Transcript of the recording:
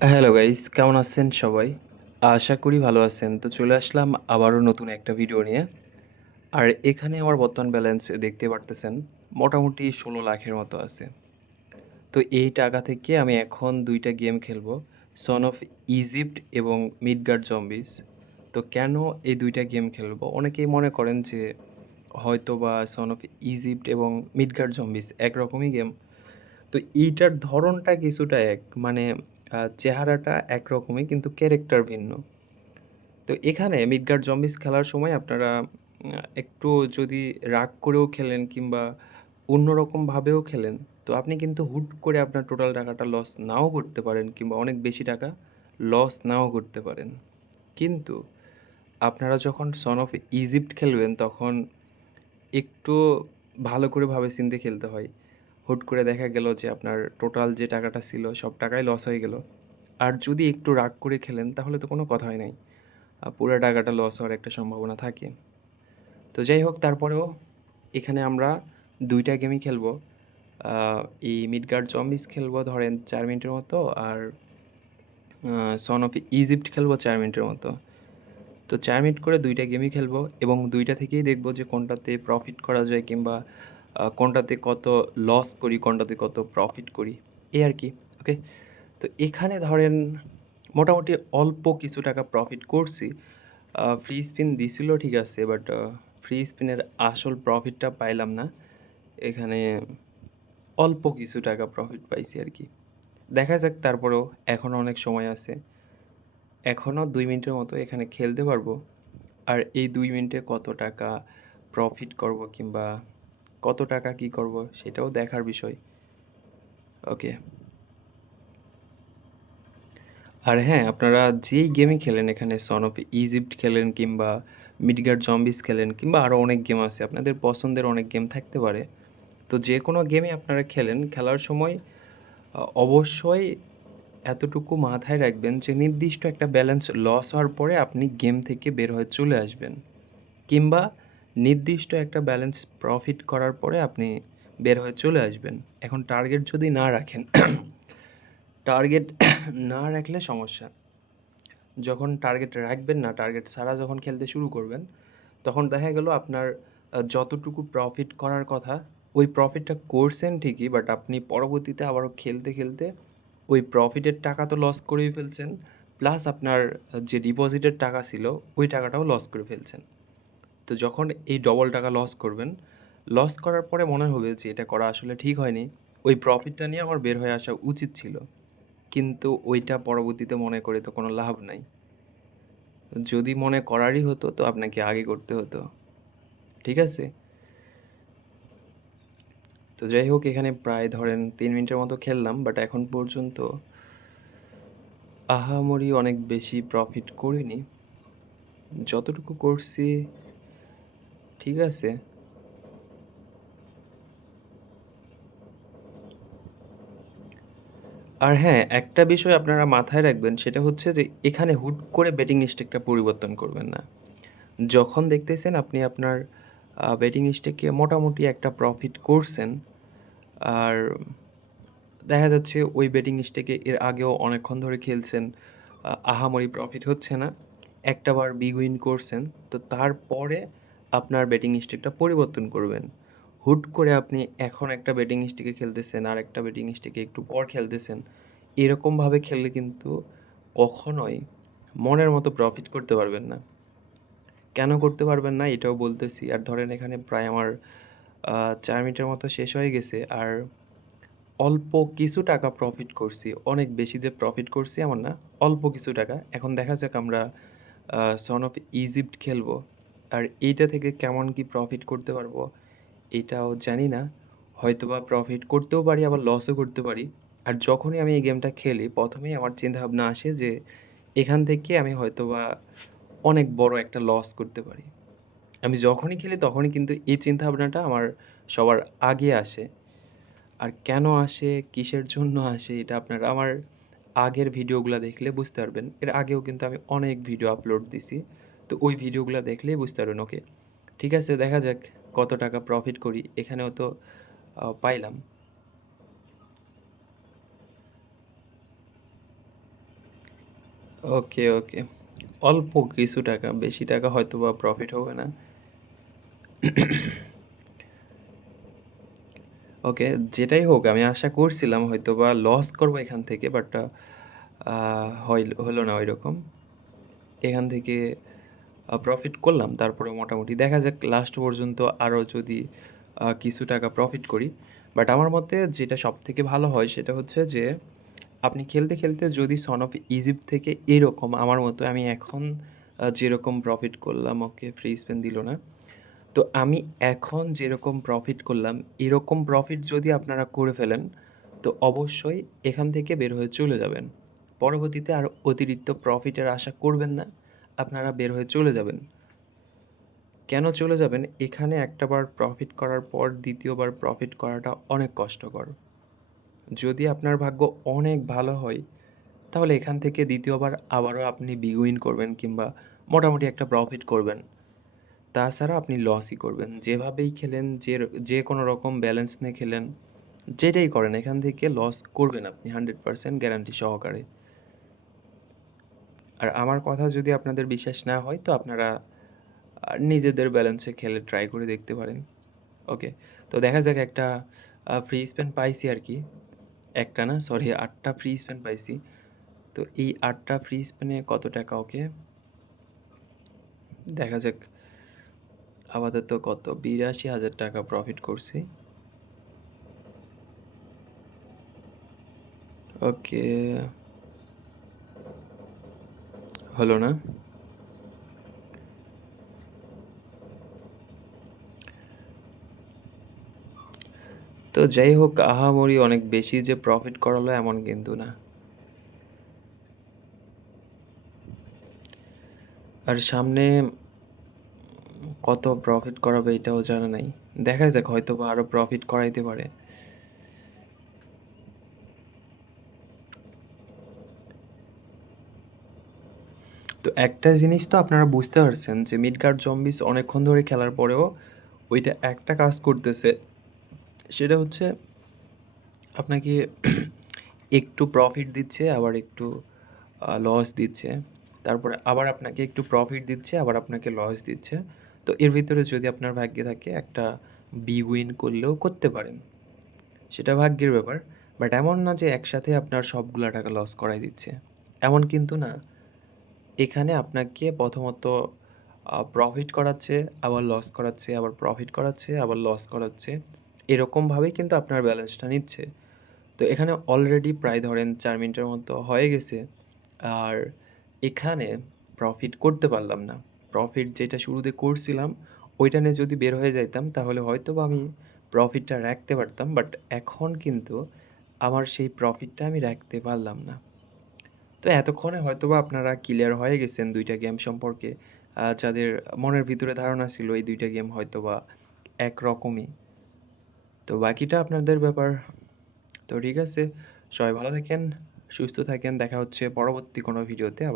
Hello guys, কেমন আছেন সবাই? আশা করি ভালো আছেন। তো চলে আসলাম আবারও নতুন একটা ভিডিও নিয়ে। আর এখানে আমার বর্তমান ব্যালেন্স দেখতে পারতেছেন মোটামুটি ১৬ লাখের মতো আছে। তো এই টাকা থেকে আমি এখন ২ টা গেম খেলবো। সন অফ ইজিপ্ট এবং মিডগার্ড জম্বিস। তো কেন এই ২ টা গেম খেলবো? অনেকেই মনে করেন যে হয়তোবা সন অফ ইজিপ্ট এবং মিডগার্ড জম্বিস একরকমই গেম। তো এইটার ধরনটা কিছুটা এক। মানে চেহারাটা একরকমই কিন্তু ক্যারেক্টার ভিন্ন। তো এখানে মিডগার্ড জম্বিস খেলার সময় আপনারা একটু যদি রাগ করেও খেলেন কিংবা অন্যরকমভাবেও খেলেন, তো আপনি কিন্তু হুট করে আপনার টোটাল টাকাটা লস নাও করতে পারেন কিংবা অনেক বেশি টাকা লস নাও করতে পারেন। কিন্তু আপনারা যখন সন অফ ইজিপ্ট খেলবেন তখন একটু ভালো করে ভাবে চিন্তে খেলতে হয়। হুট করে দেখা গেল যে আপনার টোটাল যে টাকাটা ছিল সব টাকাই লস হয়ে গেল। আর যদি একটু রাগ করে খেলেন তাহলে তো কোনো কথাই নাই। পুরা টাকাটা লস হওয়ার একটা সম্ভাবনা থাকে। তো যাই হোক তারপরেও এখানে আমরা ২ টা গেমই খেলবো। আ এই মিডগার্ড জম্বিস খেলবো ধরেন ৪ মিনিটের মতো আর সন অফ ইজিপ্ট খেলবো ৪ মিনিটের মতো। তো ৪ মিনিট করে ২ টা গেমই খেলবো এবং ২ টা থেকেই দেখবো যে কোনটাতে প্রফিট করা যায় কিংবা কোনটাতে কত লস করি, কোনটাতে কত প্রফিট করি। এই আরকি। ওকে? তো এখানে ধরেন মোটামুটি অল্প কিছু টাকা প্রফিট করছি। ফ্রি স্পিন দিছিল ঠিক আছে, বাট ফ্রি স্পিনের আসল প্রফিটটা পাইলাম না। এখানে অল্প কিছু টাকা প্রফিট পাইছি আরকি। দেখা যাক তারপরেও এখনও অনেক সময় আছে। এখনও ২ মিনিটের মতো এখানে খেলতে পারবো। আর এই ২ মিনিটে কত টাকা প্রফিট করব কিংবা কত টাকা কি করব সেটাও দেখার বিষয়। ওকে। আর হ্যাঁ, আপনারা যেই গেমই খেলেন এখানে সন অফ ইজিপ্ট খেলেন কিংবা মিডগার্ড জম্বিস খেলেন কিংবা আরও অনেক গেম আছে। আপনাদের পছন্দের অনেক গেম থাকতে পারে। তো যে কোনো গেমই আপনারা খেলেন, খেলার সময় অবশ্যই এতটুকু মাথায় রাখবেন যে নির্দিষ্ট একটা ব্যালেন্স লস হওয়ার পরে আপনি গেম থেকে বের হয়ে চলে আসবেন। কিংবা নির্দিষ্ট একটা ব্যালেন্স প্রফিট করার পরে আপনি বের হয়ে চলে আসবেন। এখন টার্গেট যদি না রাখেন, টার্গেট না রাখলে সমস্যা। যখন টার্গেট রাখবেন না, টার্গেট ছাড়া যখন খেলতে শুরু করবেন, তখন দেখা গেল আপনার যতটুকু প্রফিট করার কথা, ওই প্রফিটটা করছেন ঠিকই, বাট আপনি পরবর্তীতে আবারও খেলতে, খেলতে ওই প্রফিটের টাকা তো লস করেই ফেলছেন, প্লাস আপনার যে ডিপোজিটের টাকা ছিল, ওই টাকাটাও লস করে ফেলছেন। তো যখন এই ডবল টাকা লস করবেন, লস করার পরে মনে হবে যে এটা করা আসলে ঠিক হয়নি। ওই প্রফিটটা নিয়ে আমার বের হয়ে আসা উচিত ছিল। কিন্তু ওইটা পরবর্তীতে মনে করে তো কোনো লাভ নাই। যদি মনে করারই হতো তো আপনাকে আগে করতে হতো। ঠিক আছে? তো যাই হোক এখানে প্রায় ধরেন ৩ মিনিটের মতো খেললাম, বাট এখন পর্যন্ত আহামরি অনেক বেশি প্রফিট করিনি। যতটুকু করছি ঠিক আছে। আর হ্যাঁ, একটা বিষয় আপনারা মাথায় রাখবেন সেটা হচ্ছে যে এখানে হুট করে বেটিং স্টেকটা পরিবর্তন করবেন না। যখন দেখতেছেন আপনি আপনার বেটিং স্টেকে মোটামুটি একটা প্রফিট করছেন, আর দেখা যাচ্ছে ওই বেটিং স্টেকে এর আগেও অনেকক্ষণ ধরে খেলছেন, আহামরি প্রফিট হচ্ছে না। একটা বার বিগ উইন করছেন, তো তারপরে আপনার বেটিং স্টেকটা পরিবর্তন করবেন। হুট করে আপনি এখন একটা বেটিং স্টেকে খেলতেছেন, আরেকটা বেটিং স্টেকে একটু পর খেলতেছেন। এরকমভাবে খেললে কিন্তু কখনোই মনের মতো প্রফিট করতে পারবেন না। কেন করতে পারবেন না এটাও বলতেছি। আর ধরেন এখানে প্রায় আমার ৪ মিনিটের মতো শেষ হয়ে গেছে। আর অল্প কিছু টাকা প্রফিট করছি। অনেক বেশি যে প্রফিট করছি এমন না। অল্প কিছু টাকা। এখন দেখা যাক আমরা সন অফ ইজিপ্ট খেলবো। আর এইটা থেকে কেমন কি প্রফিট করতে পারবো এটাও জানি না। হয়তোবা প্রফিট করতেও পারি আবার লসও করতে পারি। আর যখনই আমি এই গেমটা খেলি ১ম এই আমার চিন্তাভাবনা আসে যে এখান থেকে আমি হয়তোবা অনেক বড় একটা লস করতে পারি। আমি যখনই খেলি তখনই কিন্তু এই চিন্তাভাবনাটা আমার সবার আগে আসে। আর কেন আসে, কিসের জন্য আসে এটা আপনারা আমার আগের ভিডিওগুলা দেখলে বুঝতে পারবেন। এর আগেও কিন্তু আমি অনেক ভিডিও আপলোড দিছি। তো ওই ভিডিওগুলা দেখলেই বুঝতে পারবেন। ওকে, ঠিক আছে দেখা যাক কত টাকা প্রফিট করি। এখানেও তো পাইলাম। ওকে, ওকে। অল্প কিছু টাকা, বেশি টাকা হয়তোবা প্রফিট হবে না। ওকে, যেটাই হোক আমি আশা করছিলাম হয়তোবা লস করবো এখান থেকে, বাট হলো না ঐরকম। এখান থেকে প্রফিট করলাম। তারপরে মোটামুটি দেখা যাক লাস্ট পর্যন্ত আরও যদি কিছু টাকা প্রফিট করি। বাট আমার মতে যেটা সবথেকে ভালো হয় সেটা হচ্ছে যে আপনি খেলতে, খেলতে যদি সন অফ ইজিপ্ট থেকে এরকম আমার মতো আমি এখন যেরকম প্রফিট করলাম, ওকে ফ্রি স্পেন দিল না। তো আমি এখন যেরকম প্রফিট করলাম, এরকম প্রফিট যদি আপনারা করে ফেলেন, তো অবশ্যই এখান থেকে বের হয়ে চলে যাবেন। পরবর্তীতে আর অতিরিক্ত প্রফিটের আশা করবেন না। আপনারা বের হয়ে চলে যাবেন। কেন চলে যাবেন? এখানে একটাবার প্রফিট করার পর দ্বিতীয়বার প্রফিট করাটা অনেক কষ্টকর। যদি আপনার ভাগ্য অনেক ভালো হয়, তাহলে এখান থেকে দ্বিতীয়বার আবারও আপনি বিগ উইন করবেন কিংবা মোটামুটি একটা প্রফিট করবেন। তাছাড়া আপনি লসই করবেন। যেভাবেই খেলেন, যে কোনো রকম ব্যালেন্স নিয়ে খেলেন, যেটাই করেন এখান থেকে লস করবেন আপনি 100% গ্যারান্টি সহকারে। আর আমার কথা যদি আপনাদের বিশ্বাস না হয় তো আপনারা নিজেদের ব্যালেন্সে খেলে ট্রাই করে দেখতে পারেন। ওকে। তো দেখা যাক একটা ফ্রি স্পেন পাইছি আরকি। একটা না সরি ৮ টা ফ্রি স্পেন পাইছি। তো এই ৮ টা ফ্রি স্পেনে কত টাকা ওকে? দেখা যাক আপাতত কত ৮২,০০০ টাকা প্রফিট করছি। ওকে, হলো না। তো যাই হোক আহামরি অনেক বেশি যে প্রফিট করালো এমন কিন্তু না। আর সামনে কত প্রফিট করাবে এটাও জানা নাই। দেখা যাক হয়তোবা আরো প্রফিট করাইতে পারে। তো একটা জিনিস তো আপনারা বুঝতে পারছেন যে মিডগার্ড জম্বিস অনেকক্ষণ ধরে খেলার পরেও ওইটা একটা কাজ করতেছে। সেটা হচ্ছে আপনাকে একটু প্রফিট দিচ্ছে আবার একটু লস দিচ্ছে। তারপরে আবার আপনাকে একটু প্রফিট দিচ্ছে আবার আপনাকে লস দিচ্ছে। তো এর ভিতরে যদি আপনার ভাগ্যে থাকে একটা বিগ উইন করলেও করতে পারেন। সেটা ভাগ্যের ব্যাপার। বাট এমন না যে একসাথে আপনার সবগুলা টাকা লস করায় দিচ্ছে। এমন কিন্তু না। এখানে আপনাকে প্রথমত প্রফিট করাচ্ছে, আবার লস করাচ্ছে, আবার প্রফিট করাচ্ছে, আবার লস করাচ্ছে। এরকমভাবেই কিন্তু আপনার ব্যালেন্সটা নিচ্ছে। তো এখানে অলরেডি প্রায় ধরেন ৪ মিনিটের মতো হয়ে গেছে। আর এখানে প্রফিট করতে পারলাম না। প্রফিট যেটা শুরুতে করছিলাম, ওইটা নিয়ে যদি বের হয়ে যাইতাম তাহলে হয়তোবা আমি প্রফিটটা রাখতে পারতাম। বাট এখন কিন্তু আমার সেই প্রফিটটা আমি রাখতে পারলাম না। তো এতক্ষণে হয়তোবা আপনারা ক্লিয়ার হয়ে গেছেন ২ টা গেম সম্পর্কে। যাদের মনের ভিতরে ধারণা ছিল এই ২ টা গেম হয়তোবা একরকমই। তো বাকিটা আপনাদের ব্যাপার। তো ঠিক আছে, সবাই ভালো থাকেন, সুস্থ থাকেন। দেখা হচ্ছে পরবর্তী কোনো ভিডিওতে আবার।